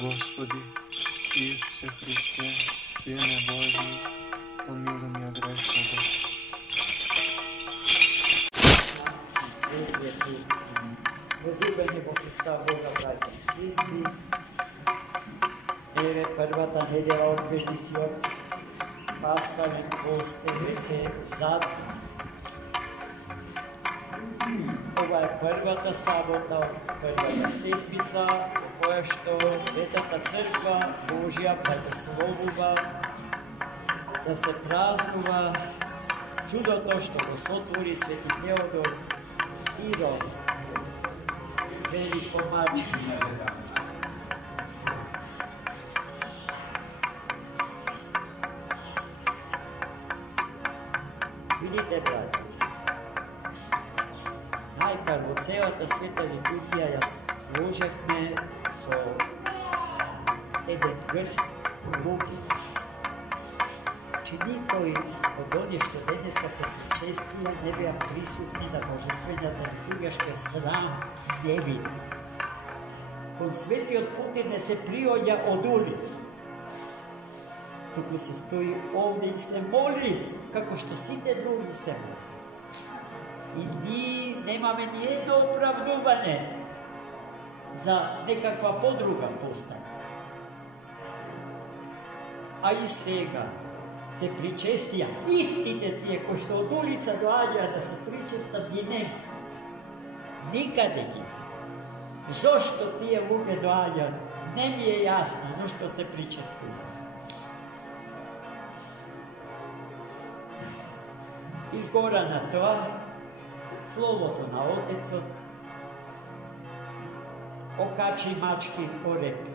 Господи, Исусе Христе, Сине Божий, помилуй меня грешного. Возлюбени во Христа Бога, браќа и сестри, еве првата недела од Великиот Пасхален пост е веќе зад нас. Ова е првата сабота, првата седмица, во која што Светата Црква Божја благословува да се празнува чудото што го сотвори Свети Теодор Тиро, велико мачки. Видите, браќа и сестри, најпрво целата света литургија ја сложевме со еден крст руки. Че никој од оние што денеска се причестија не беа присутни на божествената литургија, што е срам не види. Кон Светиот Путин не се приоѓа од улица, туку се стои овде и се моли, како што сите други се моли. И ние немаме ни едно оправдување за некаква подруга постана. А и сега се причестија истите тие кои што од улица доаѓаат да се причестат, ги нема. Никаде ги. Зошто тие луѓе доаѓаат, не ми е јасно зошто се причестуваат. Изгора на тоа, Словото на Отецот окачи мачки кореп.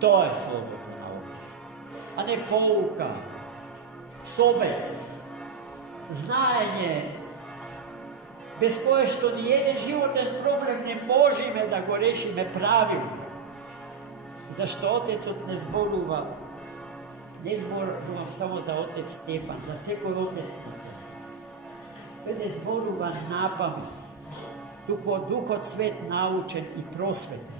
Тоа е Словото на Отецот, а не поука, совет, знаење, без кое што ни еден животен проблем не можеме да го решиме правилно. Зашто Отецот не зборува, не зборувам само за Отец Стефан, за секој Отец на Црква. Тој не зборува напамет, туку од Духот Свет научен и просветен.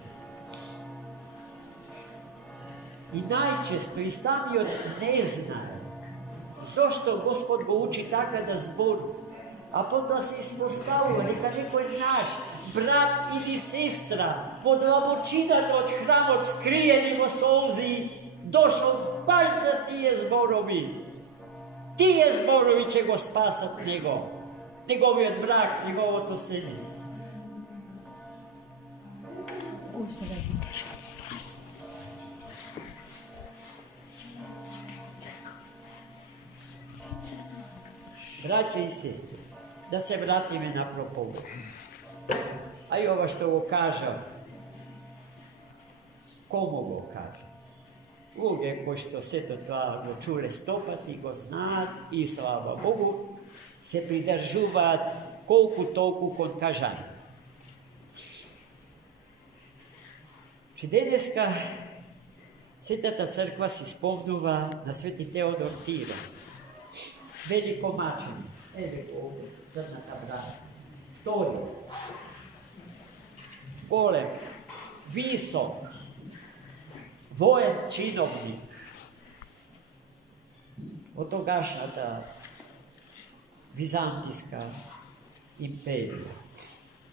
И најчесто и самиот не знае зошто Господ го учи така да зборува, а потоа се испоставува дека некој наш брат или сестра под длабочината од храмот скриени во солзи дошол баш за тие зборови. Тие зборови ќе го спасат него, неговиот брак, неговото семејство. Браќа и сестри, да се вратиме на проповед. А и ова што го кажа, кому го кажа? Луѓе кои што сето тоа го чуле стопати, го знаат и слава Богу, се придржуваат колку толку кон кажање. Че денеска Светата Црква си спомнува на Свети Теодор Тиро, велико мачен, еве го овде со црната брада, втори, голем, висок, воен чиновник од тогашната Византиска империја,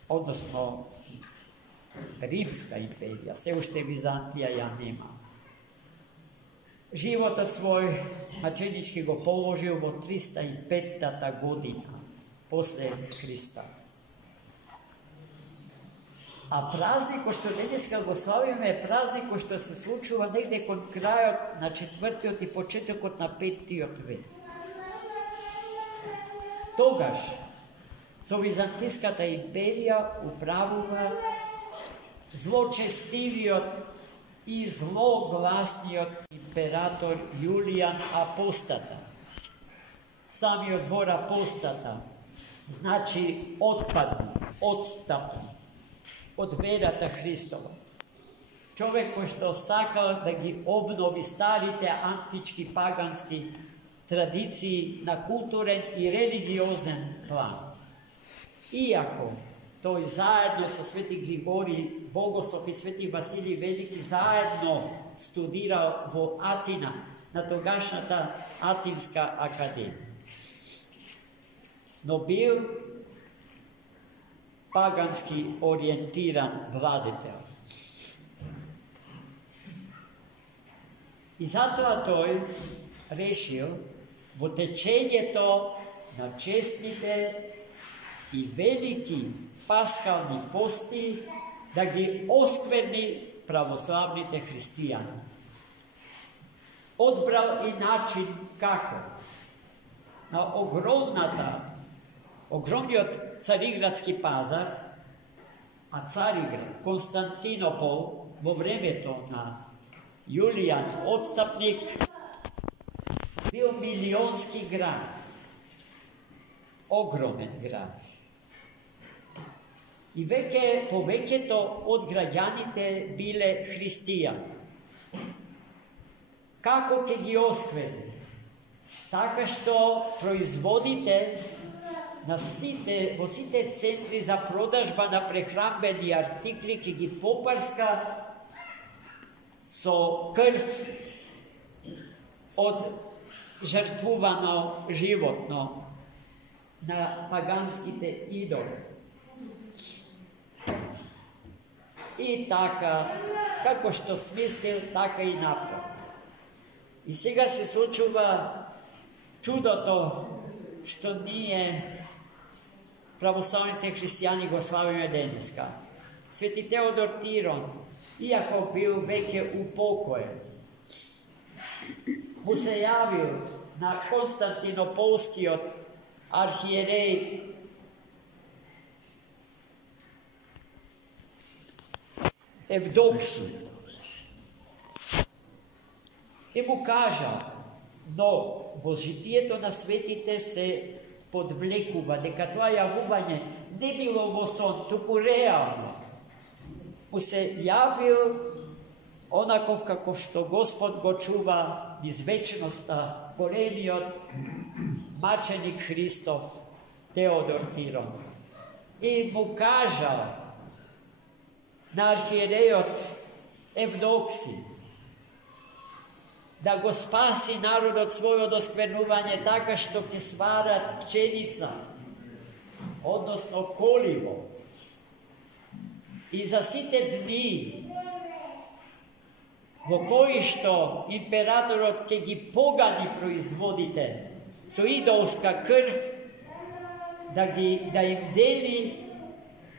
односно Римска империја, се уште Византија ја нема. Животот свој маченички го положил во 305-та година после Христа. А празникот што денеска го славиме е празникот што се случува негде кон крајот на 4-тиот и почетокот на 5-тиот век. Тогаш со Византиската империја управува злочестивиот и злогласниот император Јулијан Апостата. Самиот збор апостата значи отпадни, отстапни од верата Христова. Човек кој што сакал да ги обнови старите антички пагански традиции на културен и религиозен план. Иако тој заедно со Свети Григорий Богослов и Свети Василий Велики заедно студирал во Атина, на тогашната Атинска академија. Но бил пагански ориентиран владетел. И затоа тој решил во течењето на честните и велики пасхални пости да ги оскверни православните христијани. Одбрал и начин како на огромниот Цариградски пазар, а Цариград, Константинопол, во времето на Јулијан Отстапник, бил милионски град, огромен град. И веќе повеќето од граѓаните биле христијани. Како ќе ги оскверни? Така што производите во сите центри за продажба на прехранбени артикли ќе ги попарска со крв од жртвувано животно на паганските идоли. И така, како што смислил, така и направил. И сега се случува чудото што ние, православните христијани, го славиме денеска. Свети Теодор Тирон, иако бил веќе упокоен, му се јавил на Константинополскиот архиереј Евдоксий и му кажа, но во житието на светите се подвлекува дека тоа јавување не било во сон, туку реално. Му се јавил онаков како што Господ го чува низ вечноста, големиот маченик Христов Теодор Тирон. И му кажа на архиерејот Евдоксий да го спаси народот свој од осквернување така што ќе сварат пченица, односно коливо. И за сите дни во кои што императорот ќе ги погани производите со идолска крв, да им дели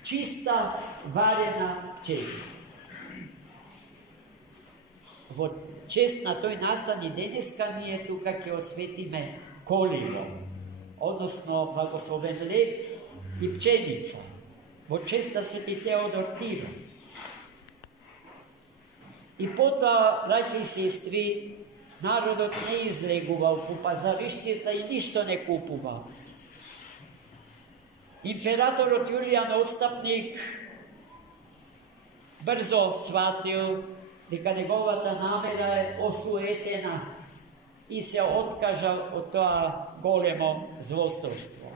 чиста варена пченица. Во чест на тој настан и денеска ние тука ќе осветиме коливо, односно благословен леб и пченица, во чест на Свети Теодор Тирон. И потоа, браќи и сестри, народот не излегувал по пазариштата и ништо не купувал. Императорот Јулијан Отстапник брзо сватил дека неговата намера е осуетена и се откажал од тоа големо злосторство.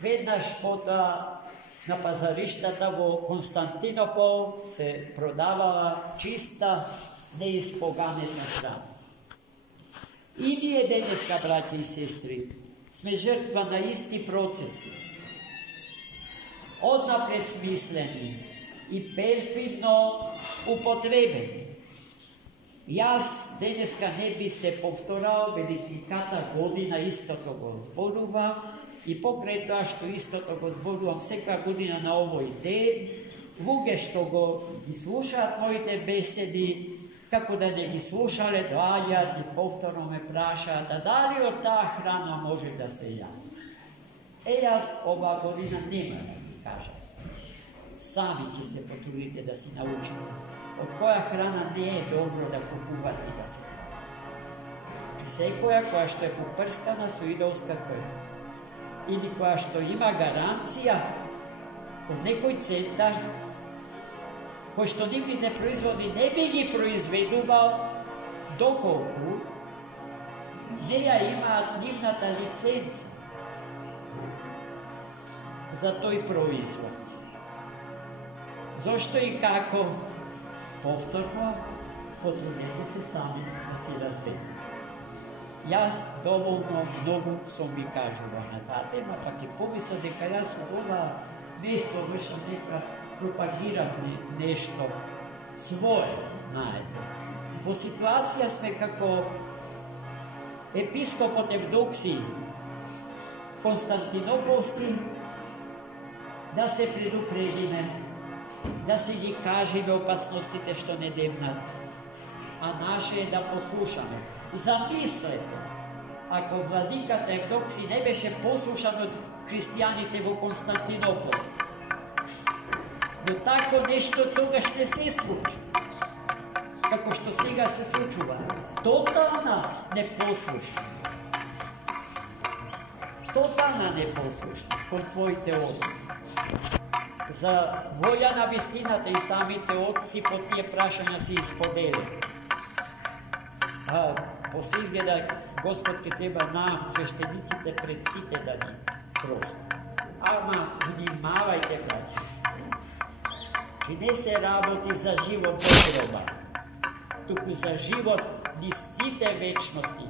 Веднаш потоа на пазариштата во Константинопол се продавала чиста, неиспоганета храна. И ние денеска, браќи и сестри, сме жртва на исти процеси, однапред смислени и перфидно употребени. Јас денеска не би се повторал, великата година истото го зборува и покрај тоа што истото го зборувам секоја година на овој ден, луѓе што ги слушаат моите беседи, како да не ги слушале, доаѓаат и повторно ме прашаат, а дали од таа храна може да се јаде? Јас оваа година нема да ги кажам. Сами ќе се потрудите да си научите од која храна не е добро да купувате и да се јаде. Секоја која што е попрскана со идолска крв или која што има гаранција од некој центар кој што нивните производи не би ги произведувал доколку не ја имаат нивната лиценца. за тој производ. Зошто и како? Повторно, потрудете се сами да си разберете. Јас доволно многу сум ви кажувал на таа тема, па ќе помисля дека јас од ова место вршам дека пропагирам нешто свое, знаете. Во ситуација сме како епископот Евдоксиј Константинополски, да се предупредиме, да се ги кажеме опасностите што не демнат, а наше е да послушаме. Замислете, ако владиката Евдоксиј не беше послушан од христијаните во Константинопол, но тако нешто тогаш не се случи, како што сега се случува. Тотална непослушност. Тотална непослушност кон своите отци. За воја на вистината и самите отци по тие прашања се исподелени. После изгледа Господ ке треба нам, свештениците, пред сите да ни прости. Ама внимавајте, браќи. Че не се работи за живот до гроба, туку за живот ни сите вечности.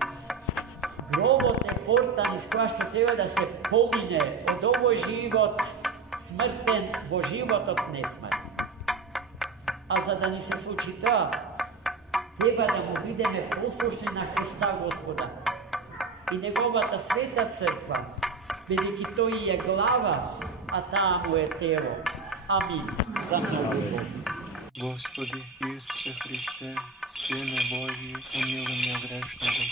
Гробот е порта низ која што треба да се помине од овој живот смртен во животот несмртен. А за да ни се случи тоа, треба да му бидеме послушни на Христа Господа и Неговата света црква, бидејќи тој е глава, а таа му е тело. Амин. За многу Божи. Господи Исусе Христе, Сине Божи, помилуй меня грешного.